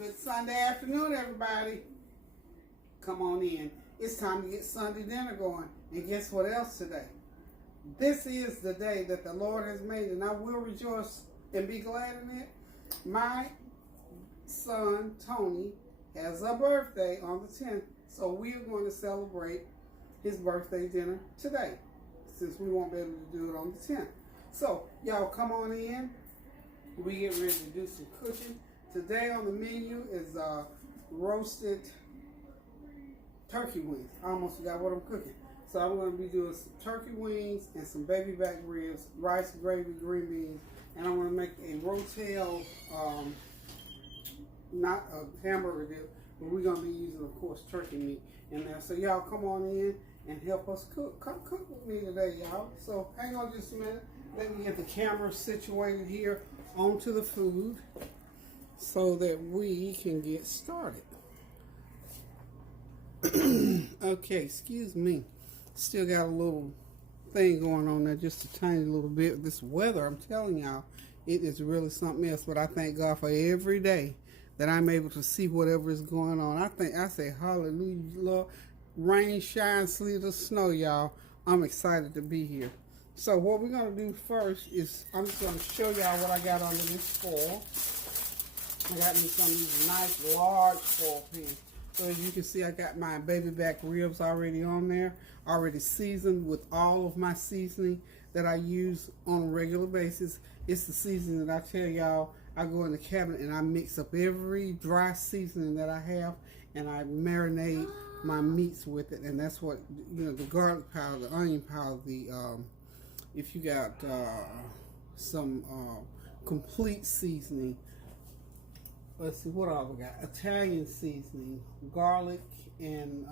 Good Sunday afternoon, everybody. Come on in. It's time to get Sunday dinner going. And guess what else today? This is the day that the Lord has made, and I will rejoice and be glad in it. My son, Tony, has a birthday on the 10th, so we are going to celebrate his birthday dinner today, since we won't be able to do it on the 10th. So, y'all come on in. We get ready to do some cooking. Today on the menu is roasted turkey wings. I almost forgot what I'm cooking. So I'm going to be doing some turkey wings and some babyback ribs, rice, gravy, green beans, and I'm going to make a rotel, not a hamburger dip, but we're going to be using, of course, turkey meat in there. So y'all come on in and help us cook. Come cook with me today, y'all. So hang on just a minute. Let me get the camera situated here onto the food so that we can get started. Okay, excuse me. Still got a little thing going on there, just a tiny little bit. This weather, I'm telling y'all, it is really something else. But I thank God for every day that I'm able to see whatever is going on. I say hallelujah, Lord. Rain, shine, sleet, or snow, y'all. I'm excited to be here. So what we're going to do first is I'm just going to show y'all what I got under this foil. I got me some of these nice large foil pans. So as you can see, I got my babyback ribs already on there, already seasoned with all of my seasoning that I use on a regular basis. It's the seasoning that I tell y'all, I go in the cabinet and I mix up every dry seasoning that I have, and I marinate my meats with it. And that's what, you know, the garlic powder, the onion powder, the if you got some complete seasoning. Let's see, what all we got? Italian seasoning, garlic, and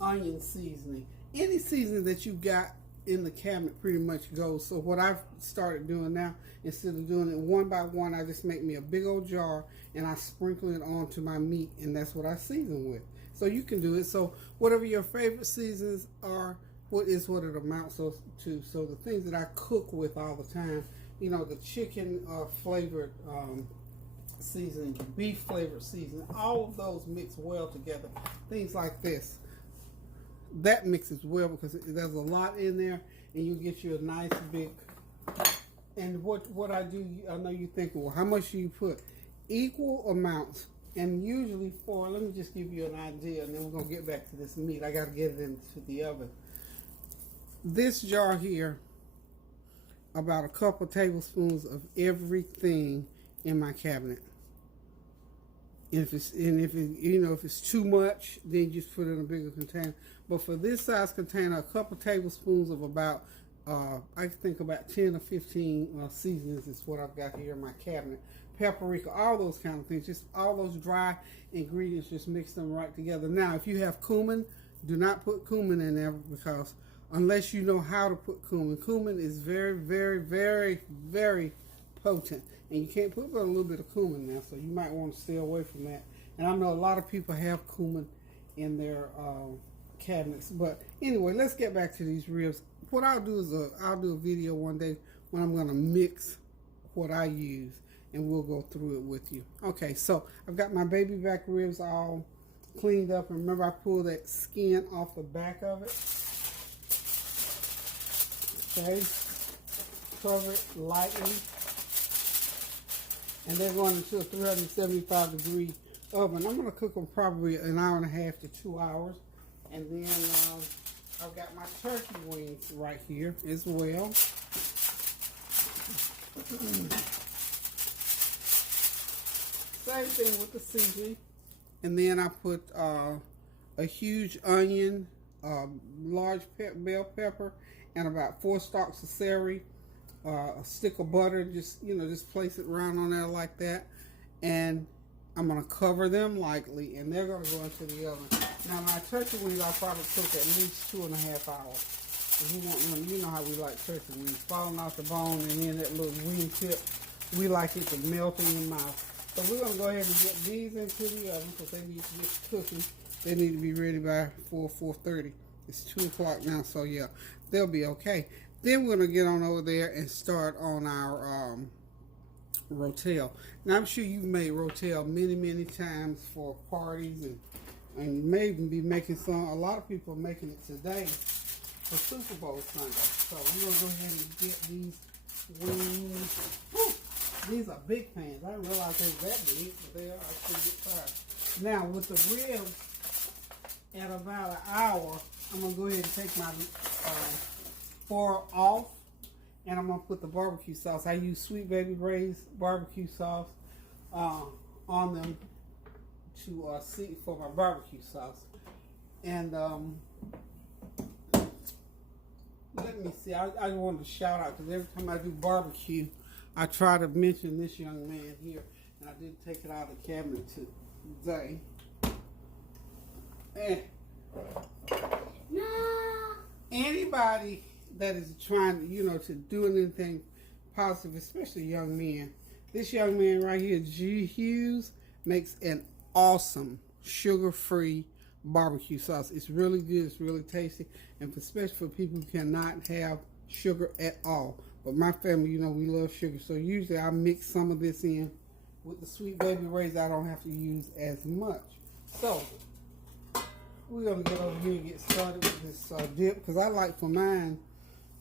onion seasoning. Any seasoning that you got in the cabinet pretty much goes. So what I've started doing now, instead of doing it one by one, I just make me a big old jar and I sprinkle it onto my meat, and that's what I season with. So you can do it. So whatever your favorite seasons are, what it amounts to. So the things that I cook with all the time, you know, the chicken flavored seasoning, beef flavored seasoning, all of those mix well together. Things like this, that mixes well because there's a lot in there, and you get you a nice big. And what I do, I know you think, well, how much do you put? Equal amounts, and usually let me just give you an idea, and then we're gonna get back to this meat. I got to get it into the oven. This jar here, about a couple tablespoons of everything in my cabinet. If it's too much, then just put it in a bigger container. But for this size container, a couple tablespoons of about, I think about 10 or 15 seasonings is what I've got here in my cabinet. Paprika, all those kind of things, just all those dry ingredients, just mix them right together. Now, if you have cumin, do not put cumin in there, because unless you know how to put cumin is very, very, very, very potent, and you can't put but a little bit of cumin now, so you might want to stay away from that. And I know a lot of people have cumin in their cabinets, but anyway, let's get back to these ribs. What I'll do is I'll do a video one day when I'm going to mix what I use, and we'll go through it with you. Okay, so I've got my babyback ribs all cleaned up, and remember I pulled that skin off the back of it. Okay, cover it lightly. And they're going into a 375-degree oven. I'm going to cook them probably an hour and a half to 2 hours. And then I've got my turkey wings right here as well. Same thing with the seasoning. And then I put a huge onion, large bell pepper, and about 4 stalks of celery. A stick of butter, just place it around on there like that, and I'm gonna cover them lightly, and they're gonna go into the oven. Now my turkey wings I'll probably cook at least 2.5 hours. If you want them, you know how we like turkey wings, falling off the bone, and then that little wing tip, we like it to melt in your mouth. So we're gonna go ahead and get these into the oven because they need to get cooking. They need to be ready by 4:30. It's 2 o'clock now, so yeah, they'll be okay. Then we're going to get on over there and start on our rotel. Now I'm sure you've made rotel many, many times for parties, and you may even be making some. A lot of people are making it today for Super Bowl Sunday. So we're gonna go ahead and get these wings. Woo! These are big pans. I didn't realize they were that big, but they are a pretty good size. Now with the ribs, at about an hour, I'm gonna go ahead and take my foil off, and I'm gonna put the barbecue sauce. I use Sweet Baby Ray's barbecue sauce on them to see for my barbecue sauce. And let me see. I wanted to shout out because every time I do barbecue, I try to mention this young man here, and I did take it out of the cabinet today. And anybody that is trying, to do anything positive, especially young men. This young man right here, G. Hughes, makes an awesome sugar-free barbecue sauce. It's really good. It's really tasty, and especially for people who cannot have sugar at all. But my family, we love sugar, so usually I mix some of this in with the Sweet Baby Ray's. I don't have to use as much. So we're gonna get over here and get started with this dip, because I like for mine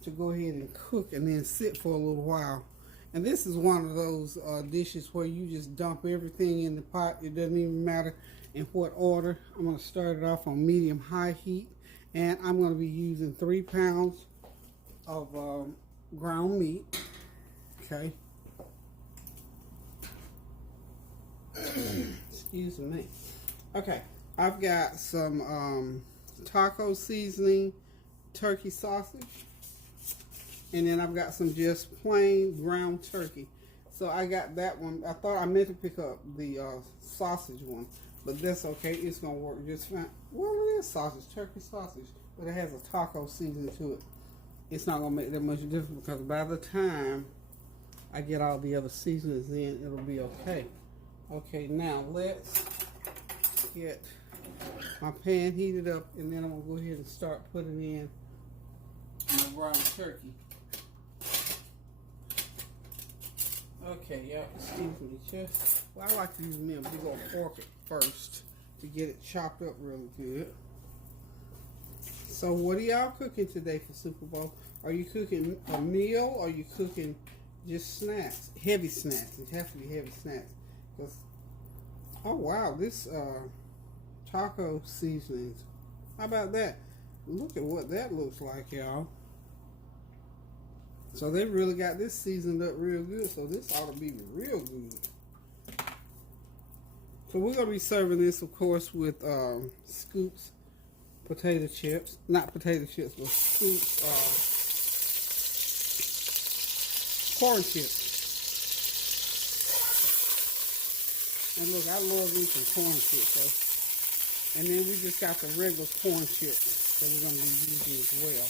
to go ahead and cook and then sit for a little while. And this is one of those dishes where you just dump everything in the pot. It doesn't even matter in what order. I'm going to start it off on medium-high heat. And I'm going to be using 3 pounds of ground meat. Okay. Excuse me. Okay. I've got some taco seasoning, turkey sausage. And then I've got some just plain ground turkey. So I got that one. I thought I meant to pick up the sausage one, but that's okay. It's going to work just fine. Well, it is sausage, turkey sausage, but it has a taco seasoning to it. It's not going to make that much difference because by the time I get all the other seasonings in, it'll be okay. Okay, now let's get my pan heated up, and then I'm going to go ahead and start putting in my ground turkey. Okay, yeah, excuse me, well, I like to use me a big old fork at first to get it chopped up really good. So what are y'all cooking today for Super Bowl? Are you cooking a meal, or are you cooking just snacks? Heavy snacks. It has to be heavy snacks. Oh wow, this taco seasonings. How about that? Look at what that looks like, y'all. So they really got this seasoned up real good. So this ought to be real good. So we're going to be serving this, of course, with Scoops potato chips. Not potato chips, but Scoops corn chips. And look, I love me some corn chips. So. And then we just got the regular corn chips that we're going to be using as well.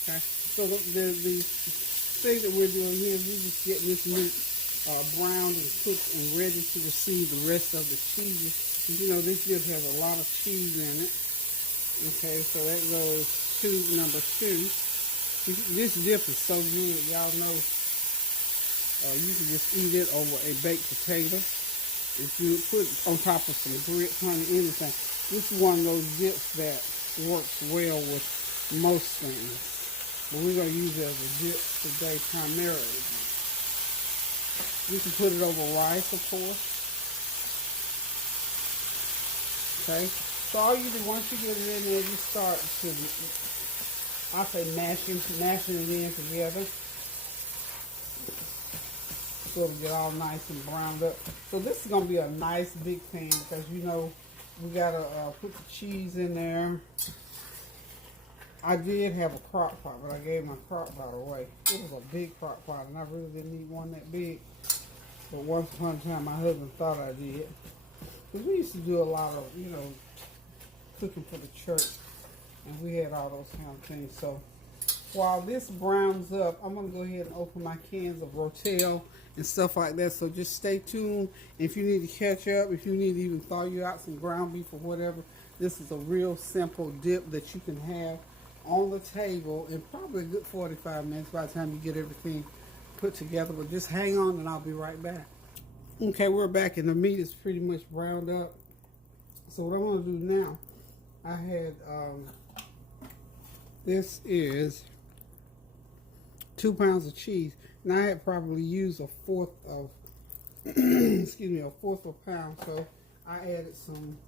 Okay, so the thing that we're doing here is we're just getting this meat browned and cooked and ready to receive the rest of the cheeses. This dip has a lot of cheese in it. Okay, so that goes to number 2. This dip is so good, y'all know. You can just eat it over a baked potato. If you put it on top of some grits, honey, anything. This is one of those dips that works well with most things. But we're going to use it as a dip today primarily. You can put it over rice, of course. Okay. So all you do, once you get it in there, you start to, I say mashing it in together. So it'll get all nice and browned up. So this is going to be a nice big pan because, we got to put the cheese in there. I did have a crock pot, but I gave my crock pot away. It was a big crock pot, and I really didn't need one that big. But once upon a time, my husband thought I did. Because we used to do a lot of, cooking for the church, and we had all those kind of things. So while this browns up, I'm going to go ahead and open my cans of rotel and stuff like that. So just stay tuned. If you need to catch up, if you need to even thaw you out some ground beef or whatever, this is a real simple dip that you can have on the table in probably a good 45 minutes by the time you get everything put together, but just hang on and I'll be right back. Okay, we're back and the meat is pretty much browned up. So what I'm going to do now, I had, this is 2 pounds of cheese. And I had probably used a fourth of, excuse me, a fourth of a pound. So I added some,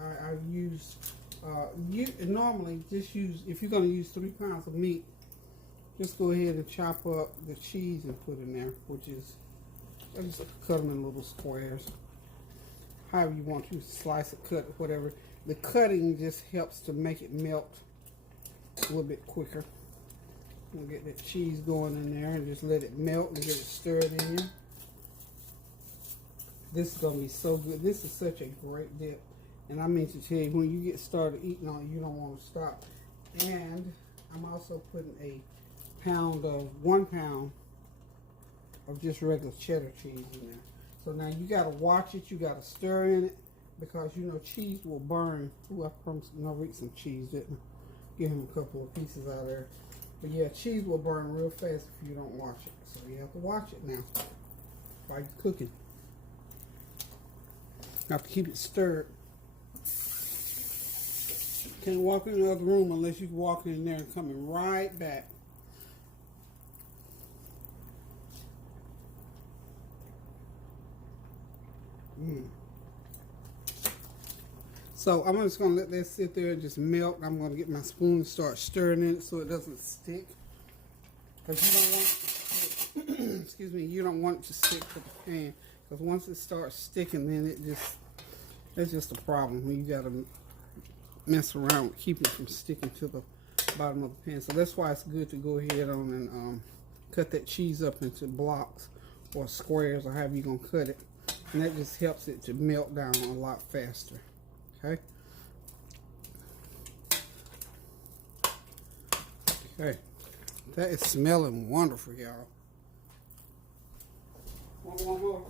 I used, normally just use, if you're going to use 3 pounds of meat, just go ahead and chop up the cheese and put in there, which is, I just cut them in little squares. However you want to slice it, cut it, whatever. The cutting just helps to make it melt a little bit quicker. We'll get that cheese going in there and just let it melt and get it stirred in. This is going to be so good. This is such a great dip. And I mean to tell you, when you get started eating on it, you don't want to stop. And I'm also putting one pound of just regular cheddar cheese in there. So now you got to watch it. You got to stir in it because, you know, cheese will burn. Ooh, I promised I'll eat some cheese, didn't I? Give him a couple of pieces out of there. But yeah, cheese will burn real fast if you don't watch it. So you have to watch it now while you're cooking. You have to keep it stirred. Can't walk in the other room unless you walk in there and coming right back. So I'm just going to let that sit there and just melt. I'm going to get my spoon and start stirring in it so it doesn't stick. Because you don't want, excuse me, you don't want it to stick to the pan. Because once it starts sticking, then that's just a problem. You got to mess around with keeping it from sticking to the bottom of the pan. So that's why it's good to go ahead on and cut that cheese up into blocks or squares or however you're going to cut it. And that just helps it to melt down a lot faster. Okay. Okay. That is smelling wonderful, y'all. One more.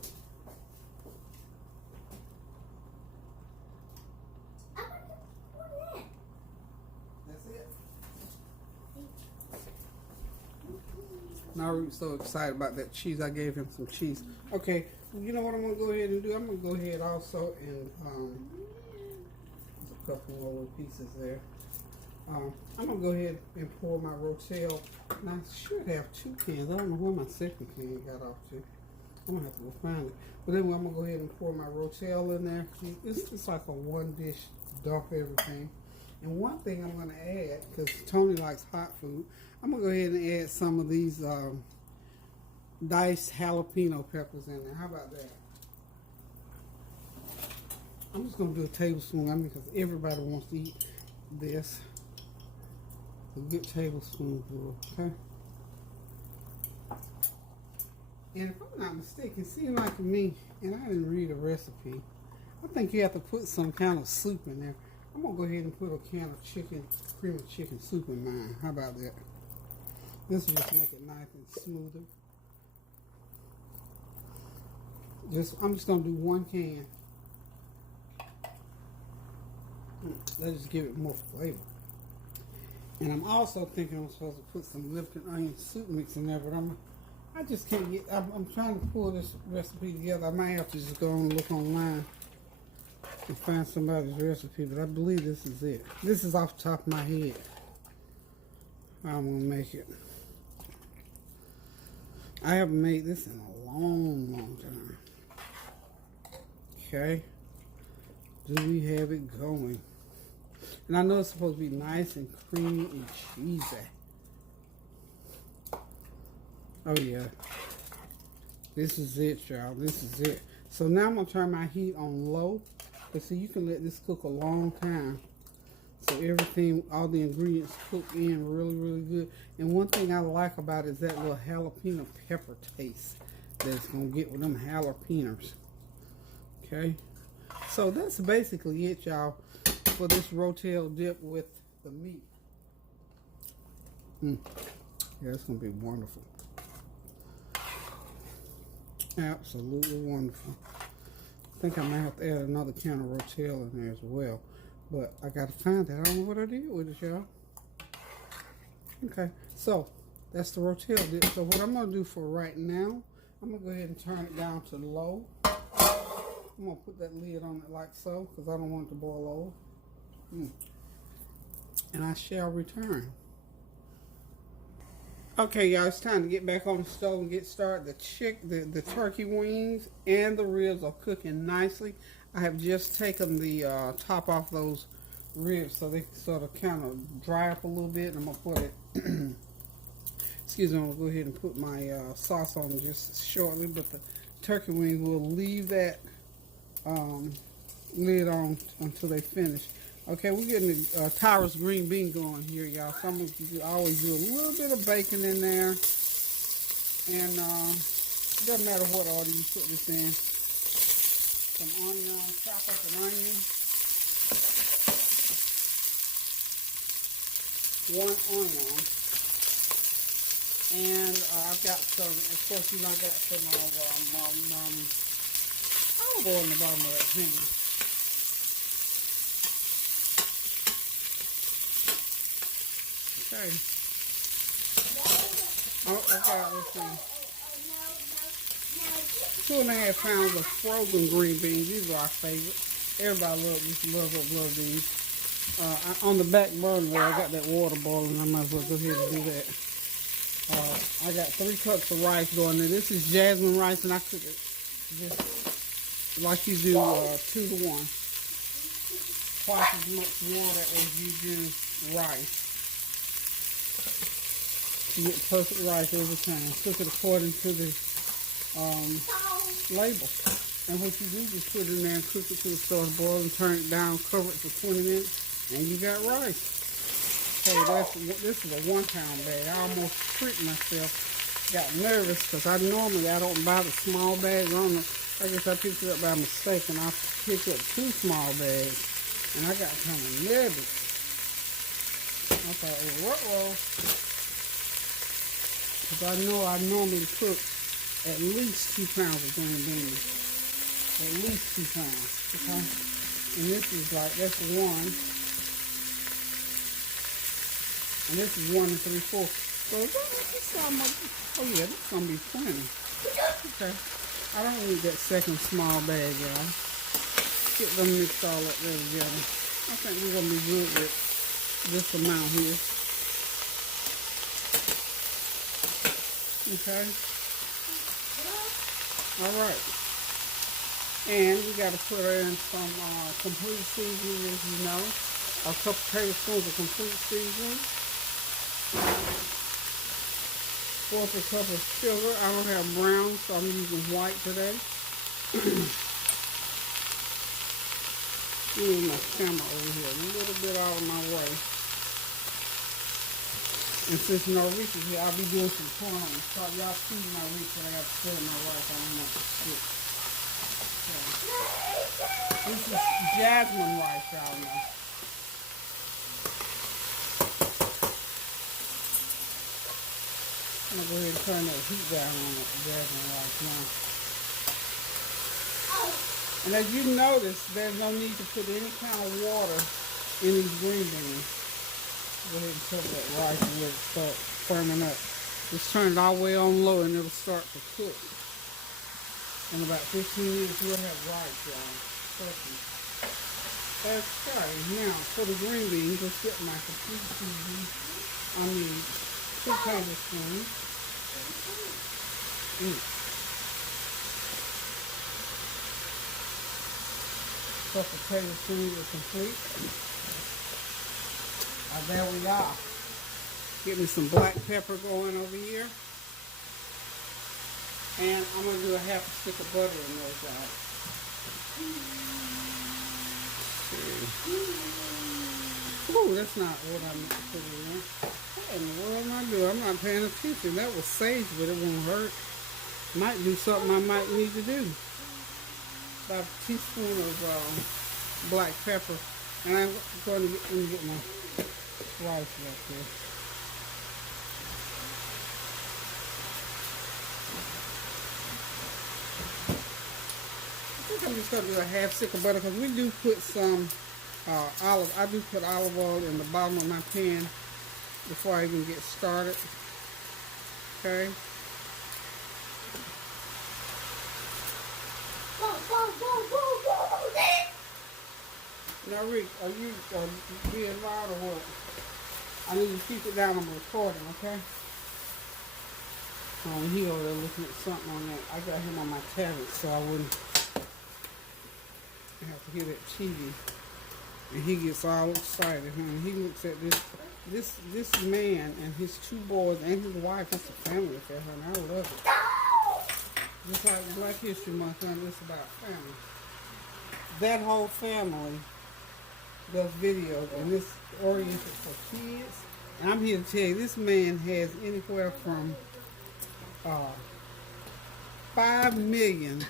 That's it. Naruto's so excited about that cheese. I gave him some cheese. Okay. You know what I'm going to go ahead and do? I'm going to go ahead also and there's a couple more little pieces there. I'm going to go ahead and pour my Rotel. And I should have 2 cans. I don't know where my second can got off to. I'm going to have to go find it. But anyway, I'm going to go ahead and pour my Rotel in there. It's just like a one dish dump everything. And one thing I'm going to add, because Tony likes hot food, I'm going to go ahead and add some of these diced jalapeno peppers in there. How about that? I'm just going to do a tablespoon. I mean, because everybody wants to eat this. A good tablespoonful, okay? And if I'm not mistaken, it seems like to me, and I didn't read a recipe, I think you have to put some kind of soup in there. I'm going to go ahead and put a can of cream of chicken soup in mine. How about that? This will just make it nice and smoother. I'm just going to do 1 can. Let's just give it more flavor. And I'm also thinking I'm supposed to put some Lipton onion soup mix in there, but I just can't get, I'm trying to pull this recipe together. I might have to just go and look online and find somebody's recipe, but I believe this is it. This is off the top of my head. I'm going to make it. I haven't made this in a long time. Okay. Do we have it going? And I know it's supposed to be nice and creamy and cheesy. Oh yeah. This is it, y'all. This is it. So now I'm going to turn my heat on low. But see, you can let this cook a long time. So everything, all the ingredients cook in really, really good. And one thing I like about it is that little jalapeno pepper taste that it's going to get with them jalapenos. Okay. So that's basically it, y'all, for this Rotel dip with the meat. Yeah, it's going to be wonderful. Absolutely wonderful. I think I might have to add another can of Rotel in there as well. But I got to find that. I don't know what I did with it, y'all. Okay, so That's the rotel dip. So what I'm going to do for right now, I'm going to go ahead and turn it down to low. I'm going to put that lid on it like so because I don't want it to boil over. And I shall return. Okay, y'all, it's time to get back on the stove and get started. The turkey wings and the ribs are cooking nicely. I have just taken the top off those ribs so they sort of kind of dry up a little bit. And I'm going to put it, excuse me, I'm going to go ahead and put my sauce on just shortly. But the turkey wings, will leave that lid on until they finish. Okay, we're getting the Tyra's green bean going here, y'all. So I'm going to always do a little bit of bacon in there. And it doesn't matter what order you put this in. Some onion, chop up an onion. 1 onion. And I've got some, of course, you know, I got some olive oil in the bottom of that pan. Okay. Oh, okay, let's see. 2.5 pounds of frozen green beans. These are our favorite. Everybody love these. On the back burner there, I got that water boiling. I might as well go ahead and do that. I got 3 cups of rice going there. This is Jasmin Rice, and I cook it just like you do 2 to 1. Twice as much water as you do rice. You get perfect rice every time. Cook it according to the label. And what you do is put it in there and cook it till it starts boiling, turn it down, cover it for 20 minutes, and you got rice. Okay, this is a 1 pound bag. I almost tricked myself. Got nervous because I don't buy the small bags. I guess I picked it up by mistake and I picked up 2 small bags. And I got kind of nervous. I thought, well, because I know I normally cook at least 2 pounds of green beans. At least 2 pounds. Okay? And this is like, that's 1. And this is 1 3/4. So this how much, oh yeah, this is going to be plenty. Okay. I don't need that second small bag, y'all. Get them mixed all up there together. I think we're going to be good with this amount here. Okay. All right. And we got to put in some complete seasoning, as you know. A couple tablespoons of complete seasoning. 1/4 cup of sugar. I don't have brown, so I'm using white today. Move my camera over here a little bit out of my way. And since Norris is here, I'll be doing some corn on the top. Y'all see my reach, but I got to fill my rice. I don't want to stick. So, this is Jasmin Rice, y'all know. I'm going to go ahead and turn that heat down on the Jasmin Rice now. And as you notice, there's no need to put any kind of water in these green beans. Go ahead and cover that rice and let it start firming up. Just turn it all the way on low and it'll start to cook. In about 15 minutes, we'll have rice, y'all. Okay, now for the green beans, let's get my complete seasoning. I need 2 tablespoons. Couple tablespoons are complete. There we are. Get me some black pepper going over here. And I'm going to do a 1/2 stick of butter in those, y'all. Ooh, that's not what I meant to put in there. What in the world am I doing? I'm not paying attention. That was sage, but it won't hurt. Might do something I might need to do. About a teaspoon of black pepper. And I'm going to get my rice right there. I think I'm just going to do a 1/2 stick of butter because we do put some I do put olive oil in the bottom of my pan before I even get started. okay? Now, Rick, are you being loud or what? I need you to keep it down on the recording, okay? He over there looking at something on that. I got him on my tablet so I wouldn't have to hear that TV. And he gets all excited, honey. He looks at this man and his 2 boys and his wife. It's a family affair, honey. I love it. Just like Black History Month, honey, it's about family. That whole family does videos, and this is oriented for kids. And I'm here to tell you, this man has anywhere from 5 million.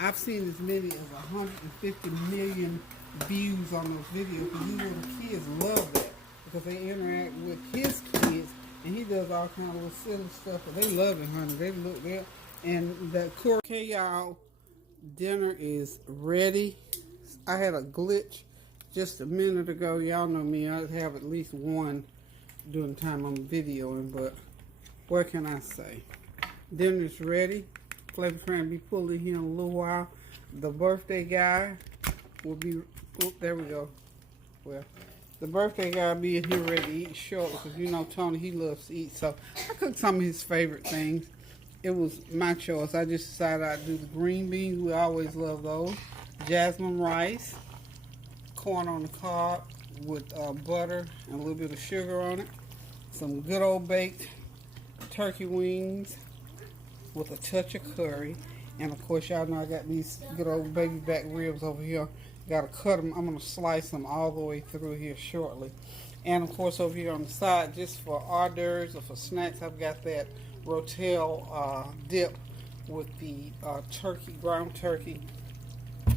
I've seen as many as 150 million views on those videos. Because these little kids love that because they interact with his kids, and he does all kind of little silly stuff. But they love it, honey. They look there, and that okay, y'all. Dinner is ready. I had a glitch just a minute ago. Y'all know me. I have at least one during the time I'm videoing, but what can I say? Dinner's ready. Flavor Fran be pulling here in a little while. The birthday guy will be, there we go. Well, the birthday guy will be in here ready to eat shortly because you know Tony, he loves to eat. So I cooked some of his favorite things. It was my choice. I just decided I'd do the green beans. We always love those. Jasmin Rice. Corn on the cob with butter and a little bit of sugar on it. Some good old baked turkey wings with a touch of curry. And of course, y'all know I got these good old babyback ribs over here. Gotta cut them. I'm gonna slice them all the way through here shortly. And of course, over here on the side, just for hors d'oeuvres or for snacks, I've got that rotel dip with the ground turkey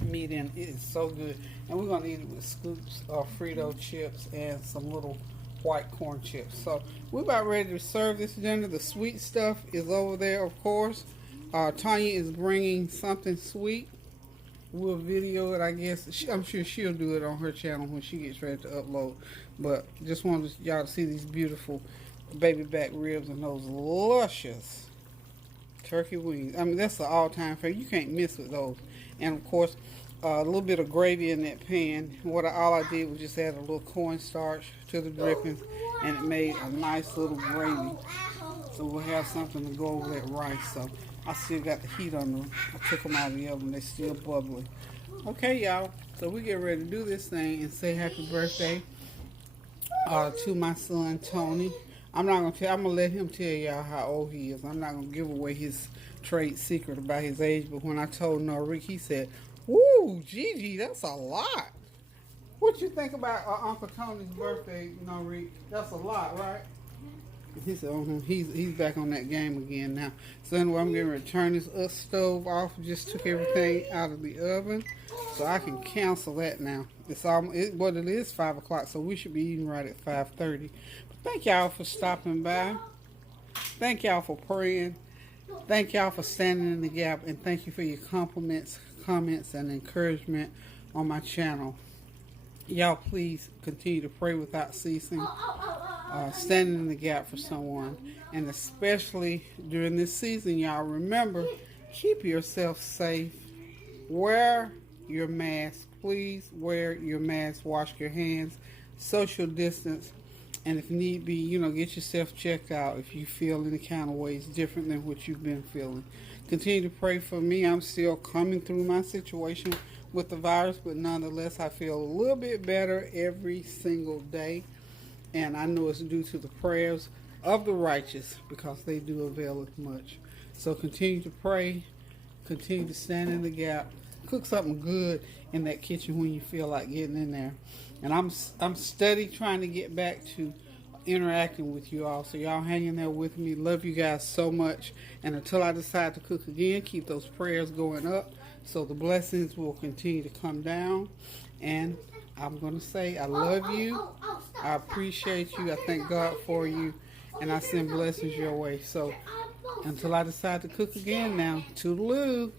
meat in. It is so good. And we're gonna eat it with scoops of Frito chips and some little white corn chips. So we're about ready to serve this dinner. The sweet stuff is over there, of course. Tanya is bringing something sweet. We'll video it, I guess. I'm sure she'll do it on her channel when she gets ready to upload. But just wanted y'all to see these beautiful babyback ribs and those luscious turkey wings. I mean, that's an all-time favorite. You can't miss with those. And of course, a little bit of gravy in that pan. All I did was just add a little cornstarch to the drippings, and it made a nice little gravy. So we'll have something to go over that rice. So I still got the heat on them. I took them out of the oven. They're still bubbling. Okay, y'all. So we get ready to do this thing and say happy birthday to my son Tony. I'm gonna let him tell y'all how old he is. I'm not gonna give away his trade secret about his age. But when I told Rick, he said, "Woo, Gigi, that's a lot." What you think about Uncle Tony's birthday, Rick? That's a lot, right? He said, he's back on that game again now. So anyway, I'm going to turn this stove off. Just took everything out of the oven, so I can cancel that now. It is 5 o'clock, so we should be eating right at 5:30. But thank y'all for stopping by. Thank y'all for praying. Thank y'all for standing in the gap, and thank you for your compliments, comments, and encouragement on my channel. Y'all please continue to pray without ceasing. Standing in the gap for someone, and especially during this season, y'all remember, keep yourself safe. Wear your mask. Please wear your mask. Wash your hands. Social distance. And if need be, get yourself checked out if you feel any kind of ways different than what you've been feeling. Continue to pray for me. I'm still coming through my situation with the virus, but nonetheless, I feel a little bit better every single day. And I know it's due to the prayers of the righteous, because they do avail as much. So continue to pray. Continue to stand in the gap. Cook something good in that kitchen when you feel like getting in there. And I'm steady trying to get back to interacting with you all. So y'all hang in there with me. Love you guys so much. And until I decide to cook again, keep those prayers going up so the blessings will continue to come down. And I'm going to say I love you. I appreciate you. I thank God for you. And I send blessings your way. So until I decide to cook again now, toodaloo.